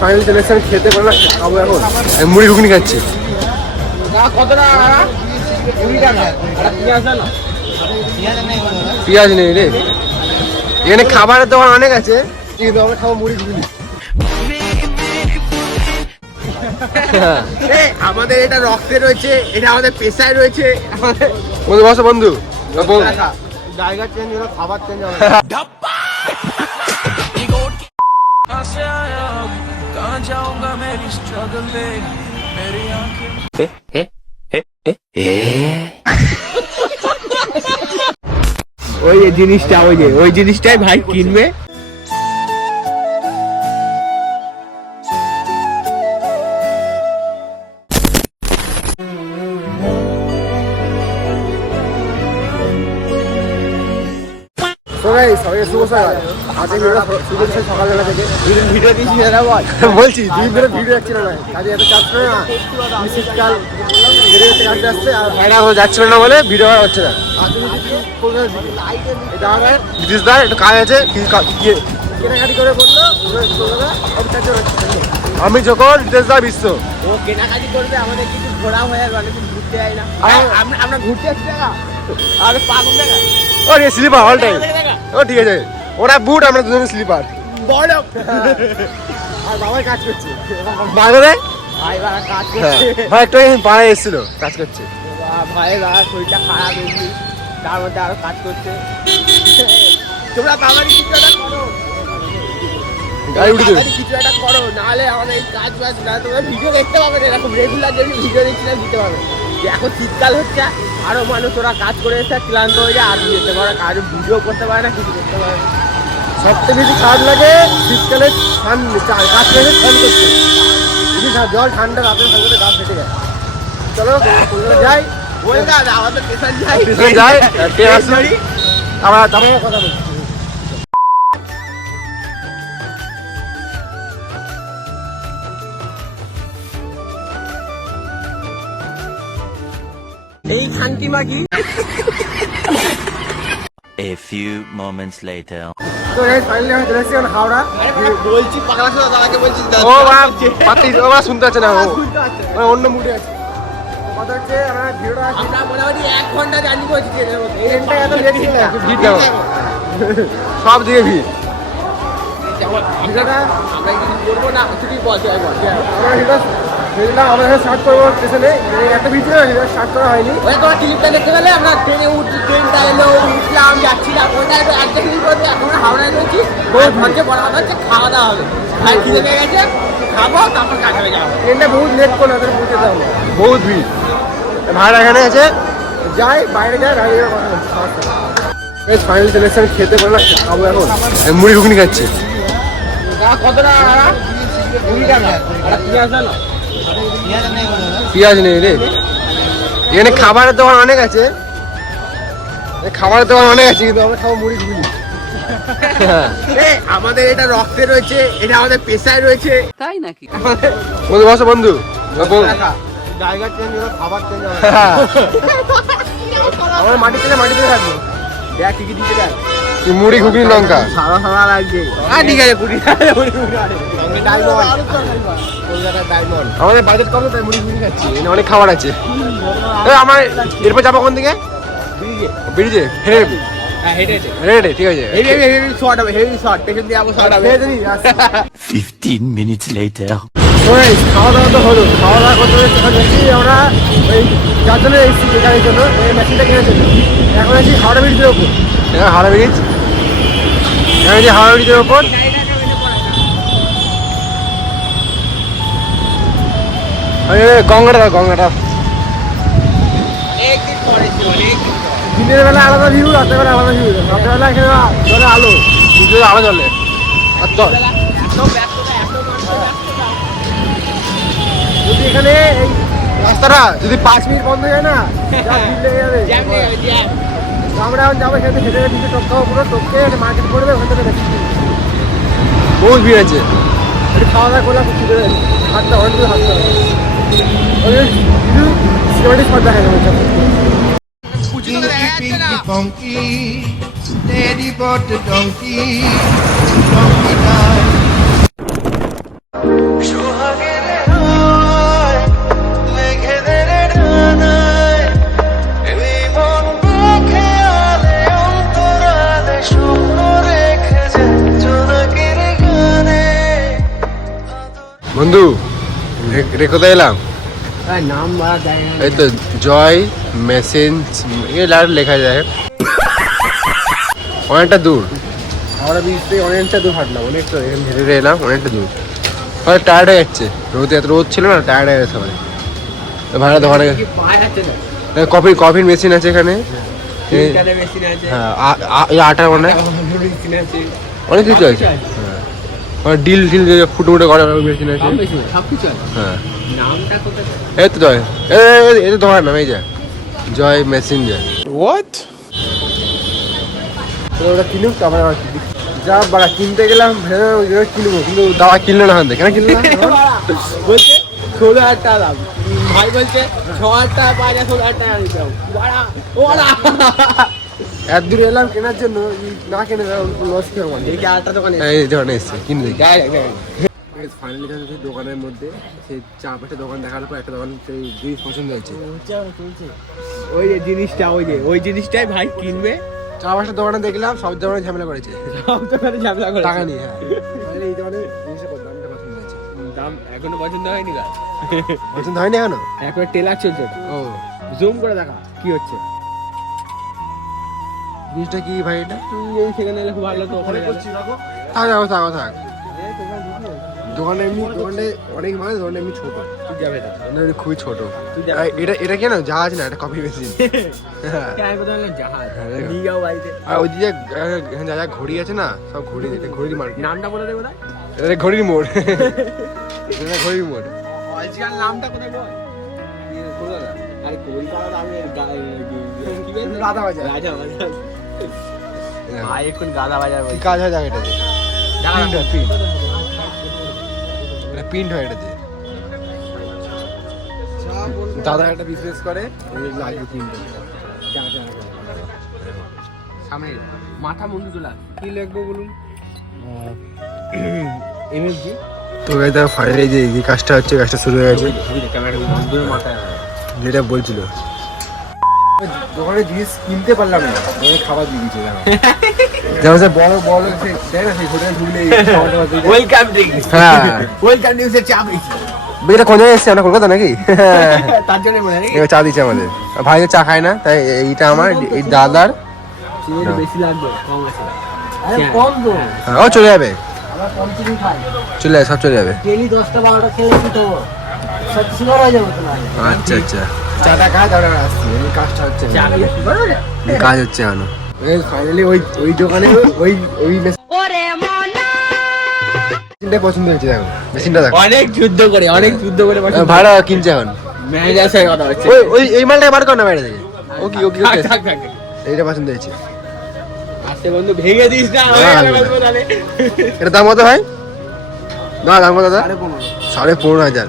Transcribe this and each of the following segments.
Final selection খেতে পারলে খাবো এখন মুড়ি ঘুগনি খাচ্ছি। পেঁয়াজ নেই রে, এখানে খাবারের দোকান অনেক আছে কিন্তু আমরা খাবো মুড়ি ঘুগনি। আমাদের এটা রক্তে রয়েছে, এটা আমাদের পেশায় রয়েছে। বন্ধু বসো বন্ধু, জায়গা চেঞ্জ হলো, খাবার চেঞ্জ হবে। ওই জিনিসটা, ওই জিনিসটাই ভাই কিনবে। সকালবেলা থেকে ভিডিও দিচ্ছি বলছি দুদিন ধরে ভিডিও যাচ্ছিল না, কাজে এত চাপ ছিল না, শীতকাল আসতে আসতে আর ভাইরা যাচ্ছিল না বলে ভিডিও করা হচ্ছে না। একটু কাজ আছে, কেনাকাটি করে বললো আমি যখন রিতেশ দা বিশ্ব ও কেনাকাটি করবে, আমাদের কিছু ঘোরা হয়ে যাবে, অনেকদিন ঘুরতে যাই না। আমরা ঘুরতে যাচ্ছি দেখা আর পাগল দেখা। ও রে স্লিপার অল টাইম। ও ঠিক আছে, ওরা বুট আমরা দুজনে স্লিপার। বড় আর বাবাই কাজ করছে বাইরে, ভাই বাবা কাজ করছে। ভাই একটু পাড়ায় এসেছিল কাজ করছে। ভাই বাবা শরীরটা খারাপ হয়েছে, তার মধ্যে আরো কাজ করছে। তোমরা বাবার কিছু একটা করো, গাড়ি উঠে দেবে কিছু একটা করো, নাহলে আমাদের এই কাজ বাজ না। তোমরা ভিডিও দেখতে পাবে না, এরকম রেগুলার যদি ভিডিও দেখছিলাম দিতে পারবে। এখন শীতকাল হচ্ছে, আরো মানুষ ওরা কাজ করে এসে ক্লান্ত হয়ে যায়, আর যেতে পারে কাজ ভিডিও করতে পারে না, কিছু করতে পারে না। সবথেকে বেশি খারাপ লাগে শীতকালে গাছ ফেটে স্নান করছে, যদি জল ঠান্ডা রাতের সঙ্গে গাছ ফেটে যায়। চলো যাই, আমাদের পেশার যাই যাই আমরা তারপরে কথা বলছি। এই খানকি মাগি। A few moments later. তো গাইস ফাইনালি আমি চলে এসেছি হাওড়া। বলছি পাগলা শোনা দাদাকে বলছি, ও বাপ পাতি, ও বাপ শুনতে পাচ্ছে না, ও অন্য মুডে আছে। কথা হচ্ছে আমরা ভিডিওটা আমরা মোটামুটি 1 ঘন্টা জার্নি করেছি ট্রেনের মধ্যে। এই ট্রেনটা এত লেট ছিল না, ভিড় দাও সব দিকে ভিড়। ভিডিওটা আমরা কিছু করবো না, ছুটি বলছে আমরা ভিডিওটা আমরা স্টার্ট করবো স্টেশনে, একটা ভিডিও স্টার্ট করা হয়নি। ওই তোমার ক্লিপটা দেখতে পেলে, আমরা ট্রেনে উঠছি, ট্রেনটা এলো, উঠলাম, যাচ্ছিলাম, ওইটা একটু অ্যাডজাস্ট করতে। এখন আমরা হাওড়ায় রয়েছি, ওই ঘরকে বড় কথা হচ্ছে খাওয়া দাওয়া হবে। ভাই খিদে পেয়ে গেছে, খাবো, তারপর কাজ হয়ে যাবো। ট্রেনটা বহুত লেট করলো, ওদের পৌঁছে দাও বহুত ভিড়। ভাড়া এখানে আছে, যাই বাইরে যাই, বাইরে কথা বলছি ফাইনাল সিলেকশন খেতে পারলে খাবো এখন মুড়ি ঘুগনি খাচ্ছি। কত টাকা? 20 টাকা। আর পেঁয়াজ না, পেঁয়াজ নেই রে, এখানে খাবারের দোকান অনেক আছে, খাবারের দোকান অনেক আছে কিন্তু আমরা খাবো মুড়ি ঘুগনি। আমাদের এটা রক্তে রয়েছে, এটা আমাদের পেশায় রয়েছে। তাই নাকি? বন্ধু বসো বন্ধু, জায়গা চেঞ্জ হলো, খাবার চেঞ্জ হবে। আমরা মাটিতে থাকবো। দেখ কি কি দিতে দেখ, মুড়ি ঘুগনি লঙ্কা সাদা সাদা লাগছে। ঠিক আছে, 20 টাকা। কলকাতার ডায়মন্ড। আমাদের বাজেট কম, তাই মুড়ি ঘুগনি খাচ্ছি, এখানে অনেক খাবার আছে। আমার এরপর যাবো কোন দিকে? ব্রিজে হেঁটে হ্যাঁ, হেঁটেছে। হেঁটে ঠিক আছে। হেভি শর্ট হবে, হেভি শর্ট। পেছন দিয়ে যাবো, শর্ট হবে। 15 minutes later. খাওয়া দাওয়া তো হলো, খাওয়া দাওয়া করতে যাচ্ছি আমরা ওই যার জন্য এসেছি, বেকারের জন্য এই মেশিনটা কিনেছি। এখন আছি হাওড়া ব্রিজের ওপর, হাওড়া ব্রিজ, এখন আছি হাওড়া ব্রিজের ওপর। গঙ্গাটা দিনের বেলা আলাদা ভিউ, রাতের বেলা আলাদা ভিউ। রাতের বেলা এখানে জলে আলো, ভিডিও আলো জলে। আর যদি এখানে এই রাস্তাটা যদি 5 মিনিট বন্ধ হয়ে যায় না, যা ভিড় লেগে যাবে। আমরা এখন যাবো সেখানে, হেঁটে হেঁটে টপকাবো, পুরো টপকে মার্কেট করবে, ওখান থেকে দেখি বহুত ভিড় আছে। একটু খাওয়া দাওয়া করলাম, হাতটা অনেক দূর হাতটা সিনেমাটিক স্পট দেখা যাবে। Steady but the donkey died. বন্ধু রে কোথায় এলাম? নাম মারা যায় না। এই তো জয় মেসেঞ্জ লেখা যায়। অনেকটা দূর, আমরা বিচ থেকে অনেকটা দূর হাঁটলাম, অনেকটা এখানে হেঁটে এলাম, অনেকটা দূর। হয়তো টায়ার্ড হয়ে যাচ্ছে, এত রোদ ছিল না, টায়ার্ড হয়ে গেছে সবাই। ভাড়া দোকানে কফির মেশিন আছে এখানে, হ্যাঁ আটার মানে অনেক কিছু আছে। হ্যাঁ ডিল ফুটে ফুটে করে মেশিন আছে। হ্যাঁ এই তো জয়, এই তো তোমার নাম, এই যা জয় মেসেঞ্জার। হোয়াট? ওটা কিনুক, তারপরে আবার যা বাড়া কিনতে গেলাম কিনবো, কিন্তু দাওয়া কিনলো না, কেন কিনলো না? বলছে 16,000 টাকা দাম, ভাই বলছে 6,000 টাকা পাই না, 16,000 টাকা দিতে হবে। এত দূরে এলাম কেনার জন্য, না কিনে লস খেয়ে আমার। দেখি আরেকটা দোকানে এই দোকানে এসছে, কিনে দেখি। গায়ে ফাইনালি সেই দোকানের মধ্যে সেই চার পাঁচটা দোকান দেখার পর একটা দোকান সেই জিনিস পছন্দ হয়েছে। ওই যে জিনিসটা, ওই জিনিসটাই ভাই কিনবে। চার পাঁচটা দোকানে দেখলাম, সব দোকানে ঝামেলা করেছে, সব দোকানে ঝামেলা করে টাকা নিয়ে। হ্যাঁ এই দোকানে জিনিসের দামটা পছন্দ হয়েছে। দাম এখনো পছন্দ হয়নি গা, পছন্দ হয়নি এখনো? এখন টেলার চলছে। ও জুম করে দেখা কি হচ্ছে জিনিসটা কি ভাই? এটা এই সেখানে এলে খুব ভালো তো, ওখানে গেলে। থাক দোকানে এমনি, দোকানে অনেক মাল, দোকানে এমনি ছোট, তুই যাবে না, দোকানে খুবই ছোট। তুই যাবে এটা কেন জাহাজ না, এটা কফি মেশিন। আমি কোথাও জাহাজ নিয়ে যাও বাড়িতে। আর ওই যে যা যা ঘড়ি আছে না, সব ঘড়ি, এটা ঘড়ির মার্কেট। নামটা বলে দেবো না, এটা ঘড়ির মোড়, এটা ঘড়ির মোড়। অরিজিনাল নামটা কোথায় বল? কলকাতা। আরে কলকাতা, আমি কি বেশ রাধা বাজার। রাজা বাজার ভাই, এখন গাদা বাজার কি বলছি। কাজ হয় জায়গাটাতে? জায়গা প্রিন্ট হয় এটাতে। দাদা একটা বিজনেস করে, লাগবে প্রিন্ট। সামনে মাথা মুন্ডু তোলা, কি লিখবো বলুন? এমএসজি। তো গাইস ফাইনালি যে কাজটা হচ্ছে, কাজটা শুরু হয়ে গেছে, ক্যামেরা মাথায় যেটা বলছিল। দোকানে জিনিস কিনতে পারলাম না, দোকানে খাবার দিয়ে দিচ্ছে। যেমন স্যার বড় বড় দেয় না, সেই হোটেলে ঢুকলে ওয়েলকাম ড্রিঙ্কস। হ্যাঁ ওয়েলকাম ড্রিঙ্কসের চা পেয়েছি। এটা কোন জায়গায় এসছে? আমরা কলকাতা নাকি? তার জন্য মনে হয় চা দিচ্ছে আমাদের, ভাই চা খায় না, তাই এইটা আমার, এই দাদার। চিনি বেশি লাগবে, কম আছে। আরে কম তো, হ্যাঁ ও চলে যাবে, আমরা কম চিনি খাই। চলে যাবে, সব চলে যাবে। ডেইলি 10টা 12টা খেলে কি তো সব সুগার হয়ে যাবে তোমার। আচ্ছা আচ্ছা, চাটা খায় তারপরে আসছি, এই কাজটা হচ্ছে, এই কাজ হচ্ছে এখনো। ফাইনালি ওই দোকানে ওই মেশিনটা পছন্দ হয়েছে। দেখো মেশিনটা দেখো, অনেক যুদ্ধ করে ভাড়া কিনছে এখন। ম্যানেজার সাথে কথা হচ্ছে। ওই এই মালটা বার কর না বাইরে থেকে। ও কি থাক। এইটা পছন্দ হয়েছে। আস্তে বন্ধু, ভেঙে দিস না। এটা দাম কত ভাই? না দাম কত দাদা? 15,500।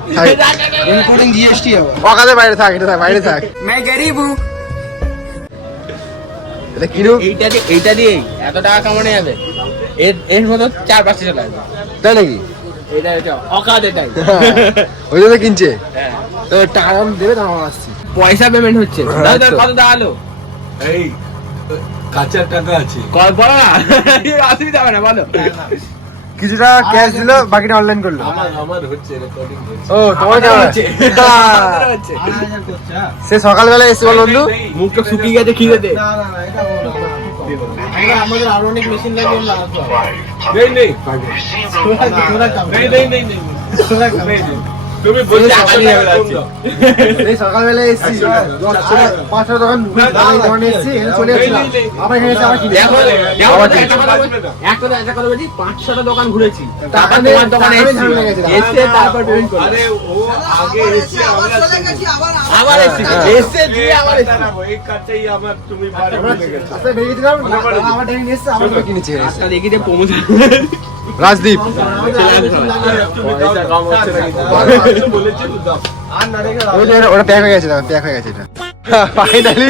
ইনক্লুডিং জিএসটি হবে। পকাতে বাইরে থাক, এটা থাক, বাইরে থাক। मैं गरीब हूं। এটা কিনো, এইটা দিয়ে এত টাকা কামানো যাবে? এর মতো 4-5 চলে আসবে। তাই নাকি? এটা অকাদ এটাই। ওই জন্য কিনছে। হ্যাঁ, তো টাকা দাম দেবে, তারপর আসছি। পয়সা পেমেন্ট হচ্ছে। দাদা কত দাঁড়ালো? এই কাঁচার টাকা আছে। কল বলো না, অসুবিধা হবে না, বলো। কিছুটা ক্যাশ দিল, বাকিটা অনলাইন করলো। আমার হচ্ছে রেকর্ডিং হচ্ছে। ও তোমার কেমন হচ্ছে। সে সকালবেলা এসে বল বন্ধু, মুখটা শুকিয়ে গেছে খিদেতে। আমাদের আরো অনেক মেশিন লাগে না। তুমি বলছো এই সকালবেলা এসেছি, 5টা দোকান দোকানে এসেছি, এখানে চলে আসলাম, আবার এখানে এসে আবার কিনে একটা কথা বলছি, 5-6টা দোকান ঘুরেছি, তারপর টাকা তোমার দোকানে টাকা ঝামেলা গেছে। এসে তারপর পেমেন্ট করলাম। আরে ও আগে এসে আমরা আবার এসে দিয়ে আবার এসে। এই কাজটাই আমার তুমি বারে আমরা বলে গেছো। রাস্তায় বেরিয়ে গেছিলাম, আবার ট্রেন এসছে, আবার তোকে কিনেছি। একটা দেখি যে পৌঁছ রাজদীপ পয়সা কম হচ্ছে না কিন্তু। বলেছি তো দাও। আর না রেখে ওটা প্যাক হয়ে গেছে, প্যাক হয়ে গেছে এটা। ফাইনালি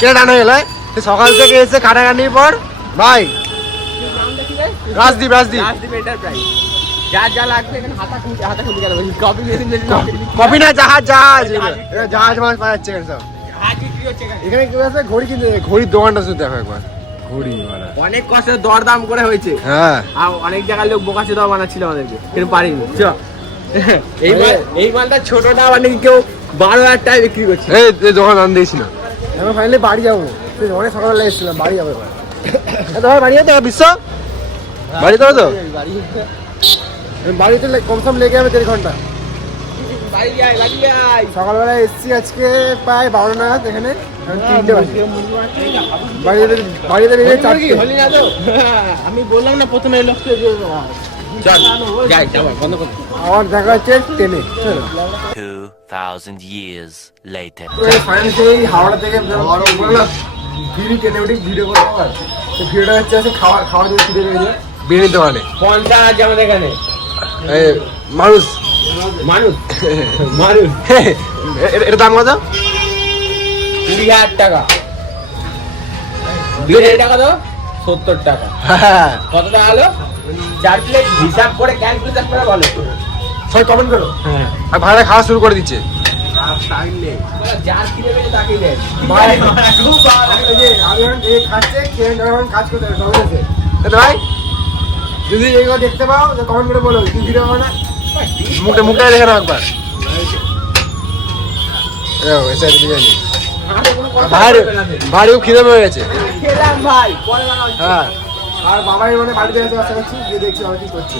কেটে টানা গেল। সকাল থেকে এসে কাটাকাটির পর ভাই রাজদীপ এন্টারপ্রাইজ যা লাগবে এখানে হাতা খুঁজে গেল। কপি মেশিন কপি না, জাহাজ মাছ পাওয়া যাচ্ছে এখানে সব। এখানে কি আছে, ঘড়ি কিনতে, ঘড়ির দোকানটা শুধু দেখো একবার, ঘড়ি অনেক কষ্টে দরদাম করে হয়েছে। হ্যাঁ আর অনেক জায়গার লোক বোকাচোদা বানাচ্ছিল আমাদেরকে, কিন্তু পারিনি। চ এই মালটা ছোটটা মানে কেউ 12,000 টাকায় বিক্রি করছে। এই দোকান আন দিয়েছি না আমি ফাইনালি বাড়ি যাবো অনেক সকালবেলা এসেছিলাম বাড়ি যাবো এবার তোমার বাড়ি যেতে বিশ্ব বাড়ি যাবো তো বাড়িতে কমসম লেগে যাবে 1.5 ঘন্টা বাড়ি যাই সকালবেলা এসেছি আজকে প্রায় 12 নাগাদ এখানে 3টে বাজে বাড়িতে বেরিয়ে 4টে হলি না তো আমি বললাম না প্রথমে এই লোককে যে চল যাই বন্ধ কর। আবার দেখা হচ্ছে 10-এ 2,000 years later. ফাইনালি সেই হাওড়া থেকে ভিড়ি কেটে উঠি ভিডিও করবো আবার তো ভিডিওটা হচ্ছে আছে খাওয়া দিয়ে ফিরে বেরিয়ে বিরিয়ানি দোকানে 50 আছে আমাদের এখানে মানুষ মানুষ মানুষ এটা দাম কত 20,000 টাকা 20,000 টাকা তো 70 টাকা কত টাকা হলো 4 প্লেট হিসাব করে ক্যালকুলেট করে বলো সবাই কমেন্ট করো আর ভাড়া খাওয়া শুরু করে দিচ্ছে যার কিনে পেলে তাকেই দেয় ভাই এই যে আমি এখন এই খাচ্ছে খেয়ে এখন কাজ করতে হবে সবাই আছে ভাই যদি এইগুলো দেখতে পাও তো কমেন্ট করে বলো কি ভিডিও হবে না মুখটা দেখে নাও একবার বিরিয়ানি ভাড়িও খিদে পেয়ে গেছে খেলাম ভাই পরে বানাচ্ছি। হ্যাঁ আর বাবাই মানে বাড়িতে এসে আসতে পারছি গিয়ে দেখছি বাবা কি করছে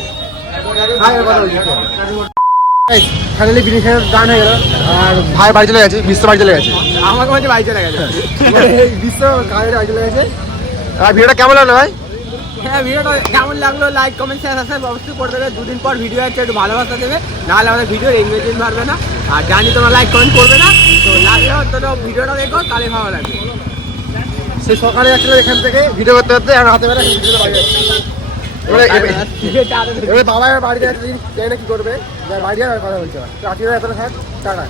ফাইনালি বিরিয়ানি খেয়ে ডান হয়ে গেল আর ভাই বাড়ি চলে গেছে বিশ্ব বাড়ি চলে গেছে আমাকে বলছে বাড়ি চলে গেছে বিশ্ব গাড়ি বাড়ি চলে গেছে আর ভিডিওটা কেমন লাগলো ভাই হ্যাঁ ভিডিওটা কেমন লাগলো লাইক কমেন্ট শেয়ার সাবস্ক্রাইব অবশ্যই করে দেবে। দুদিন পর ভিডিও আছে একটু ভালোবাসা দেবে নাহলে আমাদের ভিডিওর এনগেজমেন্ট বাড়বে না আর জানি তোমরা লাইক কমেন্ট করবে না তো লাগলেও তো ভিডিওটা দেখো তাহলে ভালো লাগবে। সে সকালে আসলে এখান থেকে ভিডিও করতে করতে এখন হাতে বেলা বাড়ি যাচ্ছে এবার বাবা বাড়িতে যাচ্ছে জানি না কি করবে বাড়ি আর কথা বলছে রাত্রিবেলা এতটা থাক টাটা